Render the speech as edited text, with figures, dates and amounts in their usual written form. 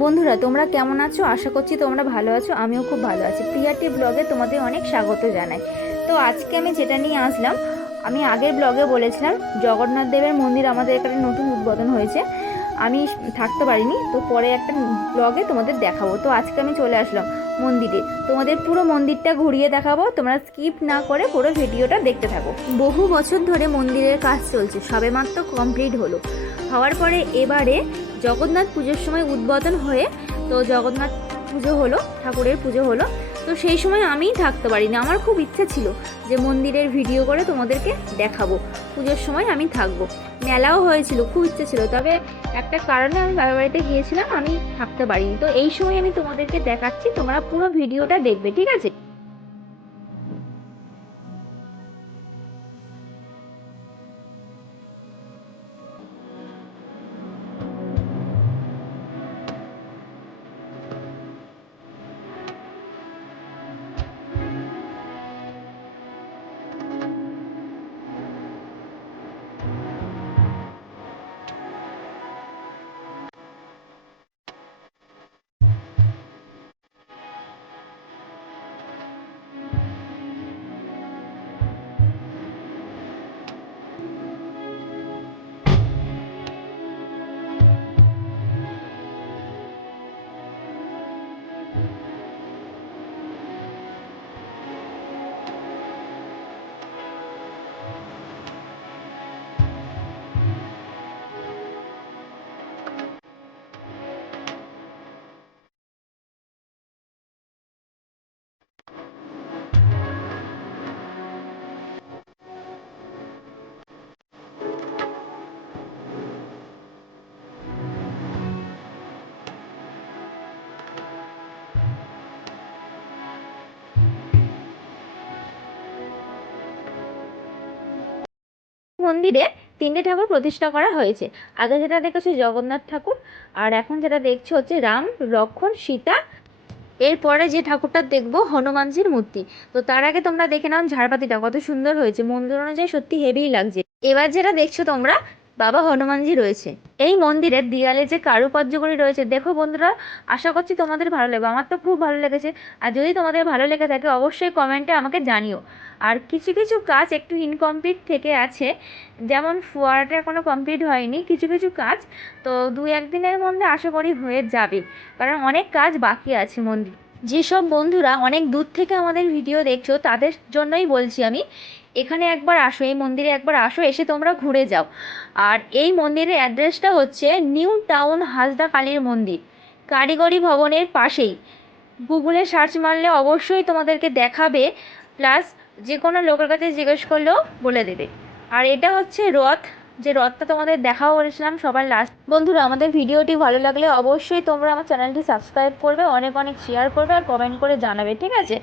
বন্ধুরা, তোমরা কেমন আছো? আশা করছি তোমরা ভালো আছো। আমিও খুব ভালো আছি। প্রিয়াটি ব্লগে তোমাদের অনেক স্বাগত জানাই। তো আজকে আমি যেটা নিয়ে আসলাম, আমি আগের ব্লগে বলেছিলাম জগন্নাথ দেবের মন্দির আমাদের এখানে নতুন উদ্বোধন হয়েছে। আমি থাকতে পারিনি, তো পরে একটা ব্লগে তোমাদের দেখাবো। তো আজকে আমি চলে আসলাম মন্দিরে, তোমাদের পুরো মন্দিরটা ঘুরিয়ে দেখাবো। তোমরা স্কিপ না করে পুরো ভিডিওটা দেখতে থাকো। বহু বছর ধরে মন্দিরের কাজ চলছে, সবেমাত্র কমপ্লিট হলো। হওয়ার পরে এবারে জগন্নাথ পুজোর সময় উদ্বোধন হয়ে, তো জগন্নাথ পুজো হলো, ঠাকুরের পুজো হলো। তো সেই সময় আমিই থাকতে পারিনি। আমার খুব ইচ্ছা ছিল যে মন্দিরের ভিডিও করে তোমাদেরকে দেখাবো, পুজোর সময় আমি থাকবো। মেলাও হয়েছিল, খুব ইচ্ছে ছিল, তবে একটা কারণে আমি বাবার বাড়িতে গিয়েছিলাম, আমি থাকতে পারিনি। তো এই সময় আমি তোমাদেরকে দেখাচ্ছি, তোমরা পুরো ভিডিওটা দেখবে, ঠিক আছে? মন্দিরে তিনটে ঠাকুর প্রতিষ্ঠা করা হয়েছে। আগে যেটা দেখেছো জগন্নাথ ঠাকুর, আর এখন যেটা দেখছো হচ্ছে রাম, লক্ষ্মণ, সীতা। এরপরে যে ঠাকুরটা দেখবো হনুমানজির মূর্তি। তো তার আগে তোমরা দেখে নাও ঝাড়বাতিটা কত সুন্দর হয়েছে, মন্দির অনুযায়ী সত্যি হেভিই লাগছে। এবার যেটা দেখছো তোমরা, বাবা হনুমানজি রয়েছে। এই মন্দিরের দেয়ালে যে কারুকার্যগুলি রয়েছে দেখো বন্ধুরা, আশা করছি তোমাদের ভালো লাগবে। আমার তো খুব ভালো লেগেছে। আর যদি তোমাদের ভালো লেগে থাকে অবশ্যই কমেন্টে আমাকে জানিও। আর কিছু কিছু কাজ একটু ইনকমপ্লিট থেকে আছে, যেমন ফোয়ারাটা এখনো কমপ্লিট হয়নি, কিছু কিছু কাজ। তো 2-1 দিনের মধ্যে আশা করি হয়ে যাবে, কারণ অনেক কাজ বাকি আছে মন্দির। যেসব বন্ধুরা অনেক দূর থেকে আমাদের ভিডিও দেখছো তাদের জন্যই বলছি আমি, এখানে একবার আসো, এই মন্দিরে একবার আসো, এসে তোমরা ঘুরে যাও। আর এই মন্দিরের অ্যাড্রেসটা হচ্ছে নিউ টাউন হাসদা কালীর মন্দির, কারিগরি ভবনের পাশেই। গুগলে সার্চ মারলে অবশ্যই তোমাদেরকে দেখাবে, প্লাস যে কোনো লোকের কাছে জিজ্ঞেস করলেও বলে দেবে। আর এটা হচ্ছে রথ, যে রথটা তোমাদের দেখাও বলেছিলাম সবার লাস্ট। বন্ধুরা, আমাদের ভিডিওটি ভালো লাগলে অবশ্যই তোমরা আমার চ্যানেলটি সাবস্ক্রাইব করবে, অনেক অনেক শেয়ার করবে আর কমেন্ট করে জানাবে, ঠিক আছে?